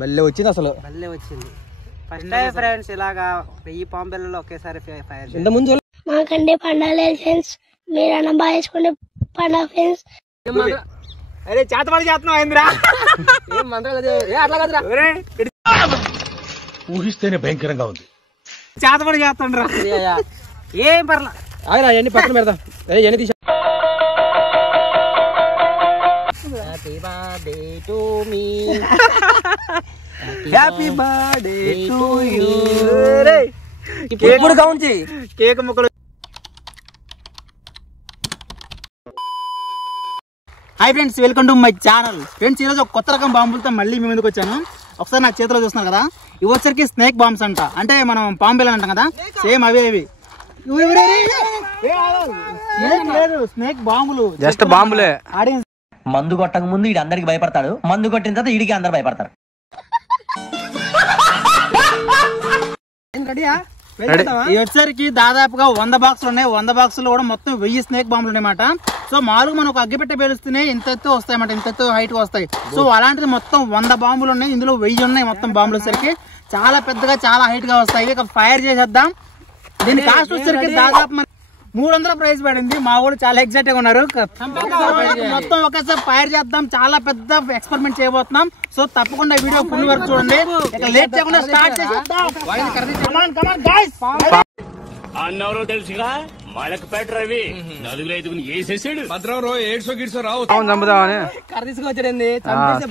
బల్లే వచ్చింది అసలు బల్లే వచ్చింది ఫస్ట్ టైం ఫ్రెండ్స్ ఇలాగా 1000 పాము పిల్లలు ఒకేసారి ఫైర్ ఇంత ముందు మాకంటే పండాలి ఫ్రెండ్స్ మీరన్నా బాగా వేసుకుంటే పండా ఫ్రెండ్స్ అరే చేతపడి చేస్తున్నావు ఏంద్రా ఏం మంత్రాలు అట్లా కదరా ఊహిస్తేనే భయంకరంగా ఉంది చేతపడి చేస్తుండ్రా ఏం పర్లా ఆయన ఎన్ని పక్కన పెడదాం అరే ఎన్ని తీసా happy birthday to me happy birthday to you ఇప్పుడు కౌంట్ చేయి కేక్ ముక్కలు hi friends welcome to my channel friends ఈరోజు ఒక కొత్త రకం బాంబులతో మళ్ళీ మీ ముందుకు వచ్చాను ఒకసారి నా చేతిలో చూస్తున్నారు కదా ఇవి వచ్చరికి స్నేక్ బాంబ్స్ అంట అంటే మనం పాంబేలు అంటాం కదా సేమ్ అవే ఇవి స్నేక్ బాంబులు జస్ట్ బాంబులే ఆడియన్స్ మందు కొట్టక ముందు వీడు అందరికి భయపడతాడు మందు కొట్టిన తర్వాత వీడికి అందరు భయపడతారు ఈ వచ్చరికి దాదాపుగా 100 బాక్సులు ఉన్నాయి 100 బాక్సులు కూడా మొత్తం 1000 స్నేక్ బాంబులు ఉన్నాయన్నమాట సో మామూలుగా మనకు అగ్గిపెట్టె పేలుస్తూనే ఇంత ఎత్తు వస్తాయి అన్నమాట ఇంత ఎత్తు హైట్ వస్తాయి సో అలాంటిది మొత్తం 100 బాంబులు ఉన్నాయి ఇందులో 1000 ఉన్నాయి మొత్తం బాంబులు వచ్చరికి చాలా పెద్దగా చాలా హైట్ గా వస్తాయి ఇక ఫైర్ చేసేద్దాం దీని కాస్ట్ వచ్చరికి దాదాపు 300 ప్రైస్ పడింది మా వాళ్ళు చాలా ఎగ్జైట్ గా ఉన్నారు మొత్తం ఒకేసారి ఫైర్ చేద్దాం చాలా పెద్ద ఎక్స్పెరిమెంట్ చేయబోతున్నాం సో తప్పకుండా వీడియో ఫుల్ వరకు చూడండి ఇక లేట్ చేయకుండా స్టార్ట్ చేసేద్దాం అన్నవరో తెలుసుగా మలకపేట రవి 4-5 వేసేసాడు భద్రవరో 800 గిడ్సో రావు చంపుదామని కర్ర తీసుకొచ్చాడండి చంపేసే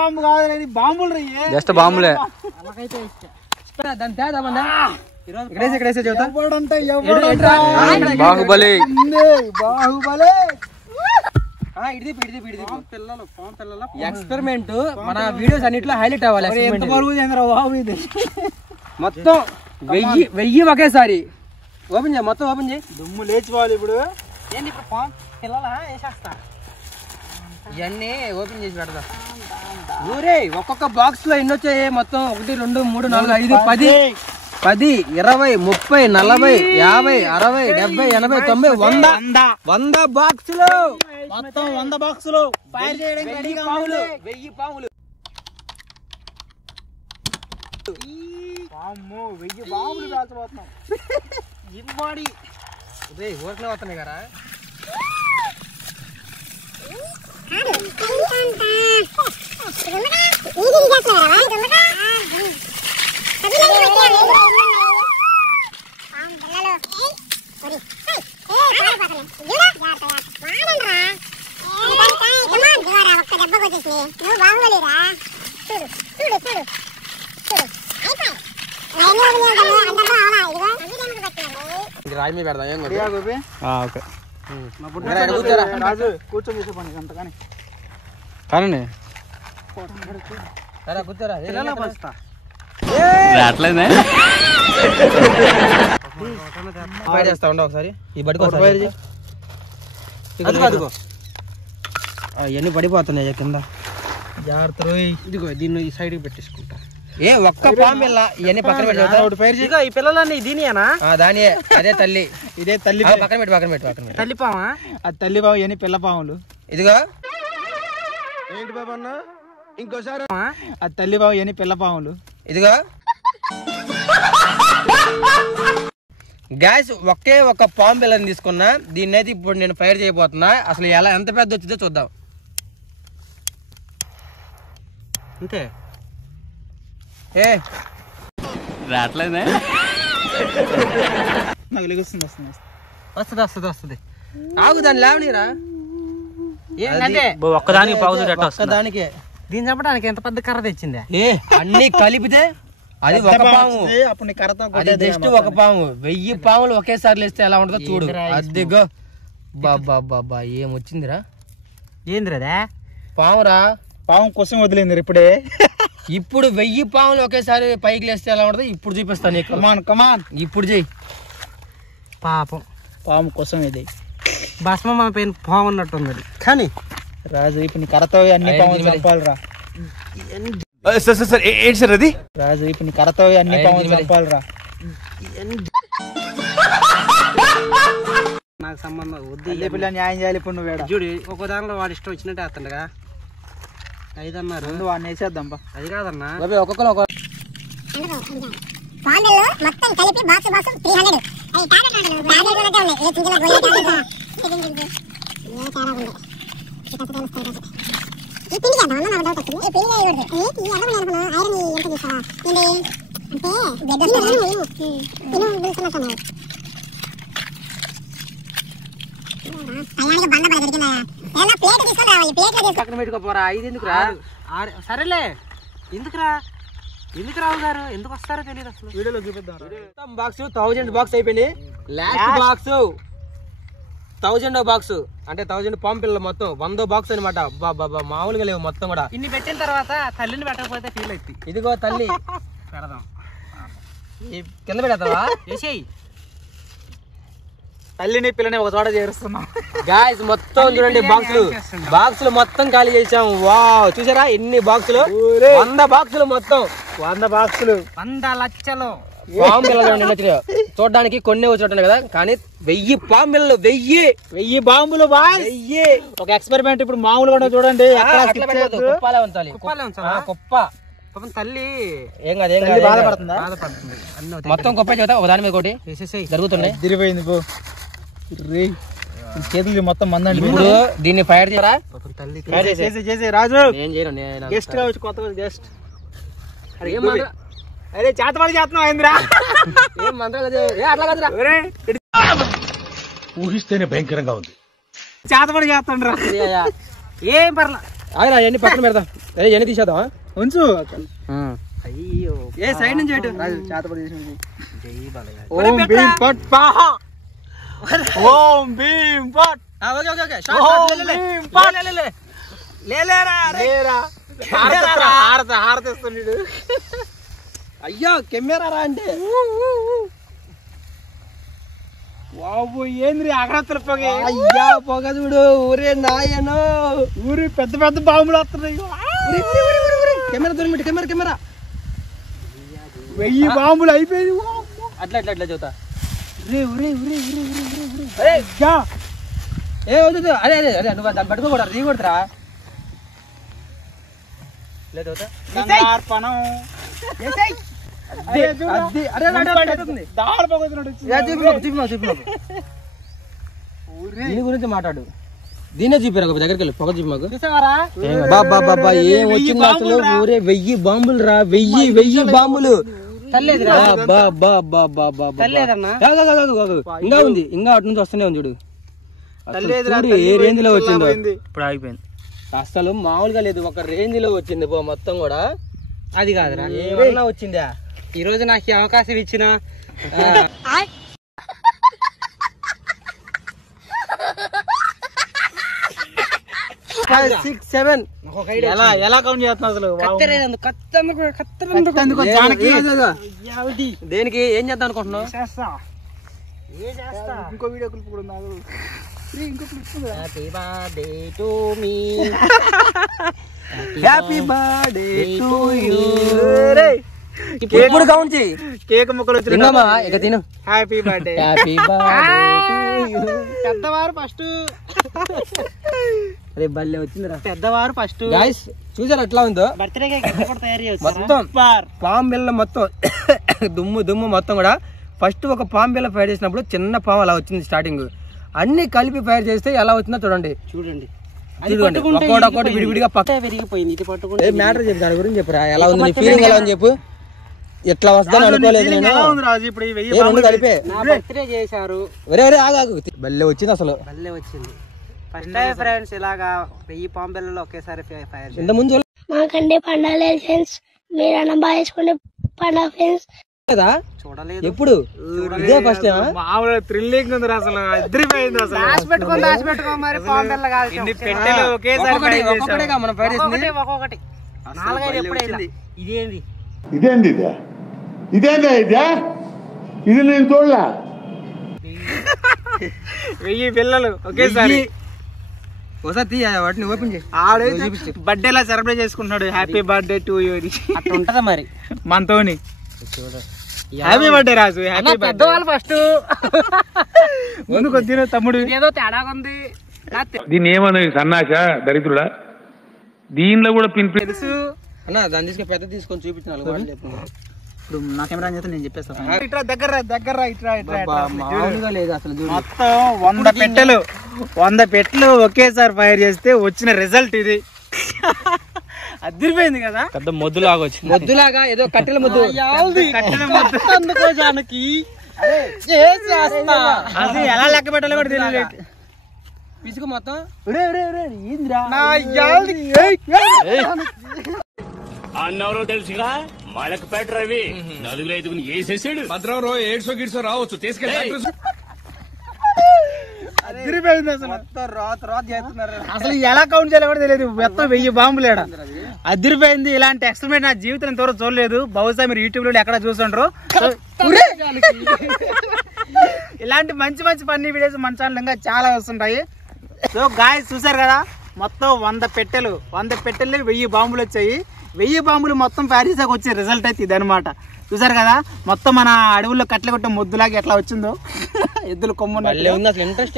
బాంబు కాదు బాంబులు జస్ట్ బాంబులే దాని తేదా ఇక్కడేసే చెబుతా బాహుబలి ఎక్స్పెరిమెంట్ మన వీడియోస్ అన్నిట్లో హైలైట్ అవ్వాలి ఎంత బరువు ఇది మొత్తం 1000 ఒకేసారి ఓపెన్ చేయి మొత్తం ఓపెన్ చేయి దుమ్ము లేచిపోవాలి ఇప్పుడు ఏంటి ఇప్పుడు పిల్లలా వేసేస్తా ఇవన్నీ ఓపెన్ చేసి పెడదా ఊరే ఒక్కొక్క బాక్స్ లో ఎన్ని వచ్చాయి మొత్తం 1 2 3 4 5 10 20 30 40 50 60 70 80 90 100 బాక్సులు మొత్తం 100 బాక్సులు ఫైర్ చేయడానికి రెడీగా పాములు 1000 పాములు పాము 1000 పాములు కాల్చబోతున్నాం జిమ్మాడి రే ఊరికనే వస్తున్నాయి కదా రాయి మీద పెడదాం రాజు కూర్చొని చేసే పని అంత కానీ కానీ కూర్చోరా ఫైర్ చేస్తా ఉండ ఒకసారి ఈ బడికి అదిగో అవన్నీ పడిపోతున్నాయి కింద జాగ్రత్త ఇదిగో దీన్ని ఈ సైడ్ కి పెట్టేసుకుంటా ఏ ఒక్క పాము ఇవన్నీ పక్కన పెట్టి ఈ పిల్లలన్నీ దీనియేనా దాని అదే తల్లి ఇదే తల్లి పక్కన పెట్టి తల్లి పామా అది తల్లి పాము ఇవన్నీ పిల్ల పాములు ఇదిగో ఏంటి బాబు అన్న ఇంకోసారి అది తల్లి పాము ఇవన్నీ పిల్ల పాములు ఇదిగో గ్యాస్ ఒకే ఒక పాము పిల్లని తీసుకున్నా దీన్ని అయితే ఇప్పుడు నేను ఫైర్ చేయబోతున్నా అసలు ఎలా ఎంత పెద్ద వచ్చిందో చూద్దాం అంతే ఏ రావట్లేదే నాకు లెగుస్తుంది వస్తుంది ఆగు దాన్ని లేవనీరా ఏంటంటే ఒక్కదానికి ఒక్కదానికే దీన్ని చెప్పడానికి ఎంత పెద్ద కర్ర తెచ్చిందే ఏ అన్ని కలిపితే అది ఒక పాము అప్పుడు కర్రతో అది జస్ట్ ఒక పాము 1000 పాములు ఒకేసారి లేస్తే ఎలా ఉంటుందో చూడు అదిగో బాబా ఏమొచ్చిందిరా ఏందిరా పామురా పాము కోసం వదిలింది ఇప్పుడే ఇప్పుడు 1000 పాములు ఒకేసారి పైకి లేస్తే ఎలా ఉంటుందో ఇప్పుడు చూపిస్తాను నీకు కమాన్ ఇప్పుడు చెయ్యి పాపం పాము కోసం ఇది భస్మ మా పైన పాము ఉన్నట్టుంది కానీ రాజు ఇప్పుడు నీ కర్రతో అన్ని పాములు చంపాలిరా సార్ ఏంటి సార్ అది రాజు ఇప్పుడు నీ కర్రతో అన్ని పాములు చంపాలిరా నాకు సంబంధం వద్దు పిల్ల న్యాయం చేయాలి ఇప్పుడు నువ్వు చూడు ఒక దానిలో వాడు ఇష్టం వచ్చినట్టు వేస్తుండగా 5 అన్నారు. వాడిని వేసేద్దాం అది కాదన్నా, ఒక్కొక్కరు ఒక పాండల్లో మొత్తం కలిపి బాక్స్ 300. అవి టాబ్లెట్ ఉన్నట్టే ఉన్నాయి. ఏ చింతల గోళీ టాబ్లెట్ ఈ పిండి చేద్దాం అన్న. నాకు డౌట్ వచ్చింది. ఈ పిండి వేయకూడదు. ఈ అన్నం అనుకున్నా ఐరన్ ఎంత తీసావా ఏంటి అంటే బ్లడ్ బిల్సున్నట్టున్నాయి. అయ్యానికి బండ పడి దొరికిందా? ఏమన్నా ప్లేట్ తీసుకొని రావాలి. ప్లేట్లో తీసుకో. పక్కన పెట్టుకోపోరా. 5 ఎందుకురా? సరేలే, ఎందుకురా రావు గారు ఎందుకు వస్తారో తెలియదు అసలు. వీడియోలో చూపిద్దాం. బాక్స్ 1000 బాక్స్ అయిపోయింది. లాస్ట్ బాక్స్ 1000 బాక్స్ అంటే 1000 పాము పిల్లలు మొత్తం 100 బాక్స్ అనమాట. మామూలుగా లేవు మొత్తం కూడా. ఇన్ని పెట్టిన తర్వాత తల్లిని పెట్టకపోతే ఫీల్ అవుతుంది. ఇదిగో తల్లి పెడదాం. కింద పెడతావా? వేసేయి. తల్లిని పిల్లని ఒక చోట చేరుస్తున్నాం. గాయ్స్ మొత్తం చూడండి బాక్సులు మొత్తం ఖాళీ చేసాం. వావ్, చూసారా ఎన్ని బాక్సులు? 100 బాక్సులు మొత్తం. 100 బాక్సులు 100 లక్షలు పాము పిల్లలు చూడడానికి కొన్ని వచ్చి కదా, కానీ 1000 పాము పిల్లలు. 1000 బాంబులు. 1000 ఒక ఎక్స్పెరిమెంట్. ఇప్పుడు మామూలుగా చూడండి, కుప్పాలే ఉంచాలి. కుప్ప తల్లి ఏం కాదు, ఏం కాదు. బాధపడుతుందా? మొత్తం కుప్ప చేత ఒక దాని మీద ఒకటి జరుగుతున్నాయి. తిరిగిపోయింది చేతులు మొత్తం మందండి. ఇప్పుడు దీన్ని ఫైర్ చేయరా? చేసి రాజు ఏం చేయను. గెస్ట్ గా వచ్చి కొత్తగా గెస్ట్. అరే చేతపడి చేస్తున్నావు అయిందిరా. ఏం మంత్రాలు అట్లా కదరా? ఊహిస్తేనే భయంకరంగా ఉంది. చేతపడి చేస్తాను రా. ఏం పర్లా. ఆయన ఎన్ని పక్కన పెడదాం. అరే ఎన్ని తీసేద్దాం. ఉంచు. అయ్యో ఏ సైడ్ నుంచి చేతపడి ఓం భీం పట్ పాహ. ఓం భీం పట్. Okay okay okay. హారతిస్తున్నాడు. అయ్యో కెమెరా రా అంటే బాబు ఏంద్రీ అగ్రత్తల పొగ. అయ్యా పొగ చూడు. ఊరే నాయనో, ఊరి పెద్ద పెద్ద బాంబులు వస్తున్నాయి. కెమెరా దొరికి కెమెరా 1000 బాంబులు అయిపోయింది. అట్లా అట్లా అట్లా చూతా. ఏ వద్దు. అదే అదే అదే నువ్వు దాన్ని పట్టుకోకూడదు. రీ కొడతారా? లేదు దీని గురించి మాట్లాడు. దీనే చూపారు ఒక దగ్గరికి వెళ్ళి పొగ చూపి మాకు. బాబా ఏం వచ్చింది అసలు? ఊరే 1000 బాంబులు రా. 1000 బాంబులు. ఇంకా ఉంది, ఇంకా అటు నుంచి వస్తూనే ఉంది చూడు. ఏ రేంజ్ లో వచ్చిందో. ఇప్పుడు ఆగిపోయింది. అసలు మామూలుగా లేదు, ఒక రేంజ్ లో వచ్చింది మొత్తం కూడా. అది కాదురా, ఏమన్నా వచ్చిందా? ఈ రోజు నాకు ఈ అవకాశం ఇచ్చిన 5, 6, 7 ఎలా కౌంట్ చేస్తున్నావు అసలు? దేనికి ఏం చేద్దాం అనుకుంటున్నావు? ఇంకో వీడియో క్లిప్ కూడా ఉంది. Happy birthday to me, happy birthday to you. ఇప్పుడు కౌంట్ చేయి. కేక్ ముక్కలు వచ్చినామా? ఇక తిను. Happy birthday, happy birthday to you. పెద్దవారు ఫస్ట్. అరే బల్లే వచ్చిందిరా. పెద్దవారు ఫస్ట్. గైస్ చూసారు ఎట్లా ఉందో? బర్త్డే కేక్ కూడా తయారు చేస్తారు మొత్తం. పాము బిళ్ళ మొత్తం దుమ్ము మొత్తం కూడా. ఫస్ట్ ఒక పాము బిళ్ళ ఫైర్ చేసినప్పుడు చిన్న పాము అలా వచ్చింది స్టార్టింగ్. అన్ని కలిపి ఫైర్ చేస్తే ఎలా వచ్చిందో చూడండి. చూడండి ఒక్కొక్కటి విడివిడిగా పక్క పెరిగిపోయింది. ఇది పట్టుకుంటే మ్యాటర్ చెప్పు, దాని గురించి చెప్పురా. ఎలా ఉంది నీ ఫీలింగ్? ఎలా ఉంది చెప్పు. ఎట్లా వస్తుందని అనుకోలేదు నేను. రెండు కలిపే బర్త్డే చేశారు. ఆగు. బల్లే వచ్చింది అసలు. బల్లే వచ్చింది. ఫస్ట్ టైం ఫ్రెండ్స్ ఇలాగా 1000 పాము బిళ్ళలు ఒకేసారి ఫైర్. ఇంత ముందు మాకంటే పండాలి ఫ్రెండ్స్. మీరు అన్నం బాగా వేసుకుంటే పండా ఫ్రెండ్స్. చూడలేదు ఎప్పుడు? ఇదే ఫస్ట్ మామూలు థ్రిల్లింగ్ ఉంది అసలు. అదిరిపోయింది అసలు. దాచి పెట్టుకో మరి పాము బిళ్ళ కాదు. ఒక్కొక్కటిగా మనం ఫైర్ చేసింది. ఒక్కొక్కటి 4-5 ఎప్పుడైనా. ఇదేంది ఇది నేను చూడలా. 1000 పిల్లలు ఒకేసారి. ఒకసారి వాటిని ఓపెన్ చేయి. ఆడైతే బర్త్డే లా సెలబ్రేట్ చేసుకుంటున్నాడు. Happy birthday to you. అట్లా ఉంటదా మరి మనతోని? హ్యాపీ బర్త్డే రాజు. హ్యాపీ పెద్దవాళ్ళు ఫస్ట్. ముందుకు వచ్చిన తమ్ముడు. ఏదో తేడా ఉంది. దీన్ని ఏమన్నా సన్నాస దరిద్రుడా? దీనిలో కూడా తెలుసు అన్న, దాన్ని తీసుకొని పెద్ద తీసుకొని చూపించిన ఇప్పుడు నా కెమెరా చేస్తే నేను చెప్పేస్తాను. ఇట్రా దగ్గర మామూలుగా లేదు అసలు. మొత్తం 100 పెట్టెలు ఒకేసారి ఫైర్ చేస్తే వచ్చిన రిజల్ట్ ఇది. అదిరిపోయింది కదా. పెద్ద మొద్దులాగా వచ్చింది. మొద్దులాగా ఏదో కట్టెల ముద్దు. అందుకో జానకి అది ఎలా లెక్క పెట్టాలో కూడా తెలియదు. పిసుకు మొత్తం అన్నవరో తెలుసుగా మలకపేట రవి 4-5 వేసేసాడు. భద్రం 800 గిడ్సో రావచ్చు తీసుకెళ్ళి. అదిరిపోయింది అసలు. మొత్తం రాత చేస్తున్నారు. అసలు ఎలా కౌంట్ చేయాలో కూడా తెలియదు. మొత్తం 1000 బాంబులు ఏడా అదిరిపోయింది. ఇలాంటి ఎక్స్పెరిమెంట్ నా జీవితం ఇంతవరకు చూడలేదు. బహుశా మీరు యూట్యూబ్ లో ఎక్కడ చూసుంటారు. ఇలాంటి మంచి మంచి ఫన్నీ వీడియోస్ మన ఛానల్ ఇంకా చాలా వస్తుంటాయి. సో గాయ్స్ చూసారు కదా, మొత్తం 100 పెట్టెలు 1000 బాంబులు వచ్చాయి. 1000 బాంబులు మొత్తం ప్యారిసాకి వచ్చే రిజల్ట్ అయితే ఇదనమాట. చూసారు కదా, మొత్తం మన అడవుల్లో కట్టెలు కొట్టే ముద్దులాగా ఎట్లా వచ్చిందో, ఎద్దులు కొమ్మున్న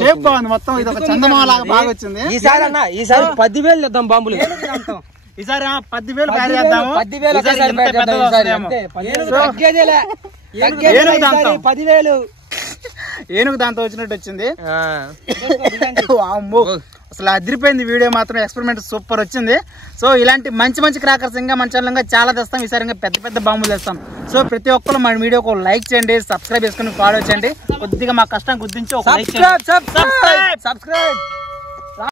షేప్ బాగుంది. మొత్తం ఇది ఒక చందమామ లాగా బాగా వచ్చింది. ఈసారి 10,000 ఇద్దాం బాంబులు. ఈసారి 10,000 ప్యారీ చేద్దాము. 10,000 ఏనుగు దాంతో వచ్చినట్టు వచ్చింది. అసలు అదిరిపోయింది వీడియో మాత్రం. ఎక్స్పెరిమెంట్ సూపర్ వచ్చింది. సో ఇలాంటి మంచి మంచి క్రాకర్స్ ఇంకా మన ఛానల్ చాలా తెస్తాం. ఈసారి ఇంకా పెద్ద పెద్ద బాంబులు తెస్తాం. సో ప్రతి ఒక్కరు మన వీడియోకి లైక్ చేయండి, సబ్స్క్రైబ్ చేసుకుని ఫాలో చేయండి. కొద్దిగా మా కష్టం గుర్తించి ఒక లైక్ చేయండి. సబ్స్క్రైబ్